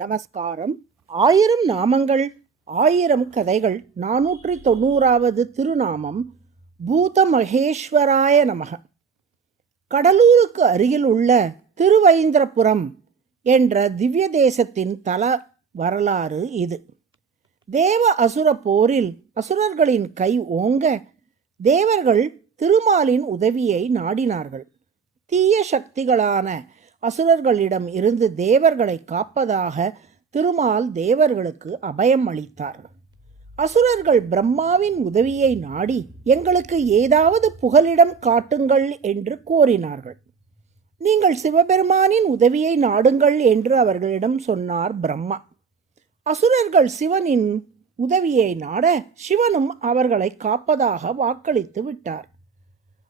நமஸ்காரம். 1000 நாமங்கள் 1000 கதைகள் 490வது திருநாமம் பூத மகேஸ்வராய நமக. கடலூருக்கு அருகில் உள்ள திருவைந்திரபுரம் என்ற திவ்ய தேசத்தின் தல வரலாறு இது. தேவ அசுர போரில் அசுரர்களின் கை ஓங்க தேவர்கள் திருமாலின் உதவியை நாடினார்கள். தீய சக்திகளான அசுரர்களிடம் இருந்து தேவர்களை காப்பதாக திருமால் தேவர்களுக்கு அபயம் அளித்தார். அசுரர்கள் பிரம்மாவின் உதவியை நாடி எங்களுக்கு ஏதாவது புகலிடம் காட்டுங்கள் என்று கோரினார்கள். நீங்கள் சிவபெருமானின் உதவியை நாடுங்கள் என்று அவர்களிடம் சொன்னார் பிரம்மா. அசுரர்கள் சிவனின் உதவியை நாட சிவனும் அவர்களை காப்பதாக வாக்களித்து விட்டார்.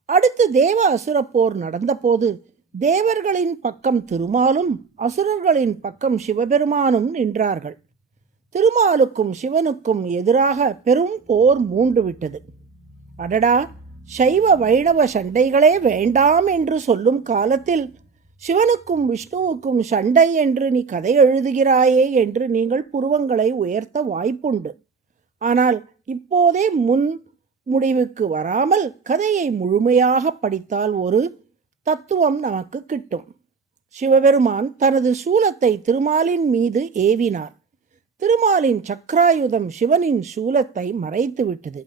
அடுத்து தேவ அசுர போர் நடந்தபோது தேவர்களின் பக்கம் திருமாலும் அசுரர்களின் பக்கம் சிவபெருமானும் நின்றார்கள். திருமாலுக்கும் சிவனுக்கும் எதிராக பெரும் போர் மூண்டுவிட்டது. அடடா, சைவ வைணவ சண்டைகளே வேண்டாம் என்று சொல்லும் காலத்தில் சிவனுக்கும் விஷ்ணுவுக்கும் சண்டை என்று நீ கதை எழுதுகிறாயே என்று நீங்கள் புருவங்களை உயர்த்த வாய்ப்புண்டு. ஆனால் இப்போதே முன் முடிவுக்கு வராமல் கதையை முழுமையாக படித்தால் ஒரு தத்துவம் நமக்கு கிட்டும். சிவபெருமான் தனது சூலத்தை திருமாலின் மீது ஏவினார். திருமாலின் சக்கராயுதம் சிவனின் சூலத்தை மறைத்துவிட்டது.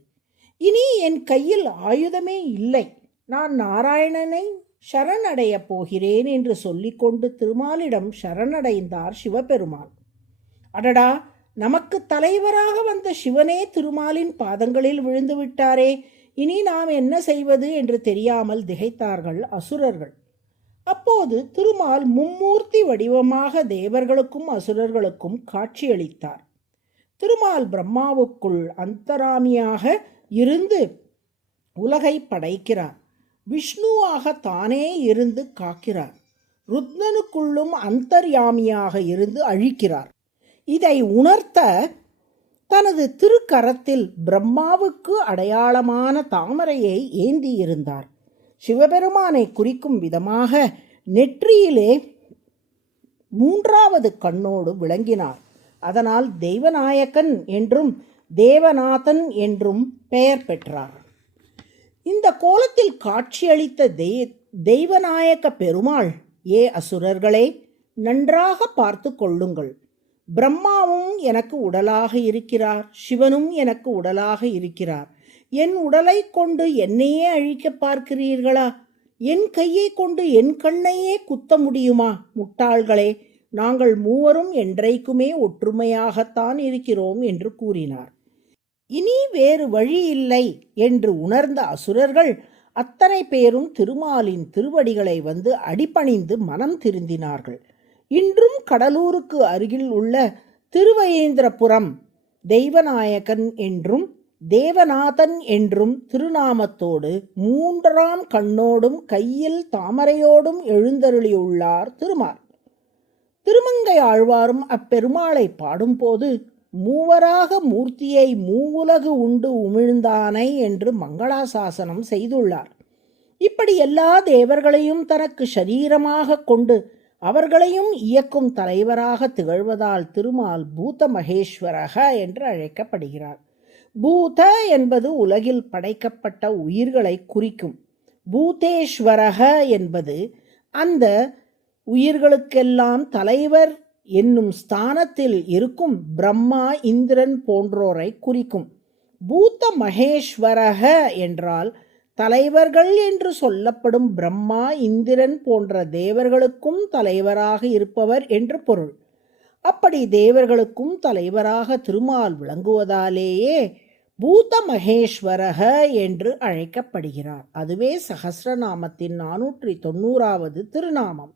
இனி என் கையில் ஆயுதமே இல்லை, நான் நாராயணனை சரணடைய போகிறேன் என்று சொல்லிக்கொண்டு திருமாலிடம் சரணடைந்தார் சிவபெருமான். அடடா, நமக்கு தலைவராக வந்த சிவனே திருமாலின் பாதங்களில் விழுந்து விட்டாரே, இனி நாம் என்ன செய்வது என்று தெரியாமல் திகைத்தார்கள் அசுரர்கள். அப்போது திருமால் மும்மூர்த்தி வடிவமாக தேவர்களுக்கும் அசுரர்களுக்கும் காட்சியளித்தார். திருமால் பிரம்மாவுக்குள் அந்தராமியாக இருந்து உலகை படைக்கிறார். விஷ்ணுவாக தானே இருந்து காக்கிறார். ருத்ரனுக்குள்ளும் அந்தர்யாமியாக இருந்து அழிக்கிறார். இதை உணர்த்த தனது திருக்கரத்தில் பிரம்மாவுக்கு அடையாளமான தாமரையை ஏந்தியிருந்தார். சிவபெருமானை குறிக்கும் விதமாக நெற்றியிலே 3வது கண்ணோடு விளங்கினார். அதனால் தெய்வநாயகன் என்றும் தேவநாதன் என்றும் பெயர் பெற்றார். இந்த கோலத்தில் காட்சியளித்த தெய்வநாயக பெருமாள், ஏ அசுரர்களே, நன்றாக பார்த்து கொள்ளுங்கள். பிரம்மாவும் எனக்கு உடலாக இருக்கிறார், சிவனும் எனக்கு உடலாக இருக்கிறார். என் உடலை கொண்டு என்னையே அழிக்க பார்க்கிறீர்களா? என் கையை கொண்டு என் கண்ணையே குத்த முடியுமா? முட்டாள்களே, நாங்கள் மூவரும் என்றைக்குமே ஒற்றுமையாகத்தான் இருக்கிறோம் என்று கூறினார். இனி வேறு வழி இல்லை என்று உணர்ந்த அசுரர்கள் அத்தனை பேரும் திருமாலின் திருவடிகளை வந்து அடிபணிந்து மனம் திருந்தினார்கள். இன்றும் கடலூருக்கு அருகில் உள்ள திருவைந்திரபுரம் தெய்வநாயகன் என்றும் தேவநாதன் என்றும் திருநாமத்தோடு 3ஆம் கண்ணோடும் கையில் தாமரையோடும் எழுந்தருளியுள்ளார் திருமால். திருமங்கை ஆழ்வாரும் அப்பெருமாளை பாடும்போது மூவராக மூர்த்தியை மூவுலகு உண்டு உமிழ்ந்தானை என்று மங்களாசாசனம் செய்துள்ளார். இப்படி எல்லா தேவர்களையும் தனக்கு சரீரமாக கொண்டு அவர்களையும் இயக்கும் தலைவராக திகழ்வதால் திருமால் பூத மகேஸ்வரக என்று அழைக்கப்படுகிறார். பூத என்பது உலகில் படைக்கப்பட்ட உயிர்களை குறிக்கும். பூதேஸ்வரக என்பது அந்த உயிர்களுக்கெல்லாம் தலைவர் என்னும் ஸ்தானத்தில் இருக்கும் பிரம்மா, இந்திரன் போன்றோரை குறிக்கும். பூத மகேஸ்வரக என்றால் தலைவர்கள் என்று சொல்லப்படும் பிரம்மா, இந்திரன் போன்ற தேவர்களுக்கும் தலைவராக இருப்பவர் என்று பொருள். அப்படி தேவர்களுக்கும் தலைவராக திருமால் விளங்குவதாலேயே பூத மகேஸ்வரக என்று அழைக்கப்படுகிறார். அதுவே சஹஸ்ரநாமத்தின் 490வது திருநாமம்.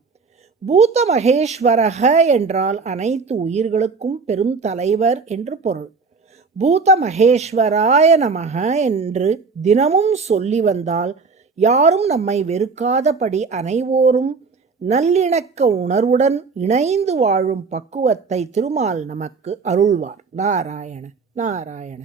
பூத மகேஸ்வரக என்றால் அனைத்து உயிர்களுக்கும் பெரும் தலைவர் என்று பொருள். பூத மகேஸ்வராய நமக என்று தினமும் சொல்லி வந்தால் யாரும் நம்மை வெறுக்காதபடி அனைவோரும் நல்லிணக்க உணர்வுடன் இணைந்து வாழும் பக்குவத்தை திருமால் நமக்கு அருள்வார். நாராயண நாராயண.